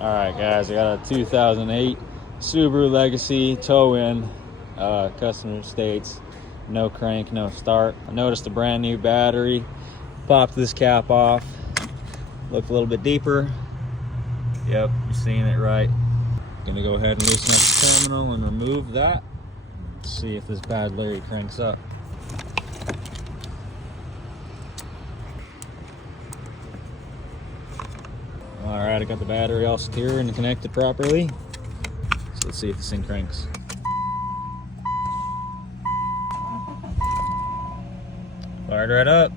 All right, guys, I got a 2008 Subaru Legacy tow-in. Customer states no crank, no start. I noticed a brand new battery. Popped this cap off. Looked a little bit deeper. Yep, you're seeing it right. Gonna go ahead and loosen up the terminal and remove that. Let's see if this bad Larry cranks up. All right, I got the battery all secure and connected properly. So let's see if this thing cranks. Fired right up.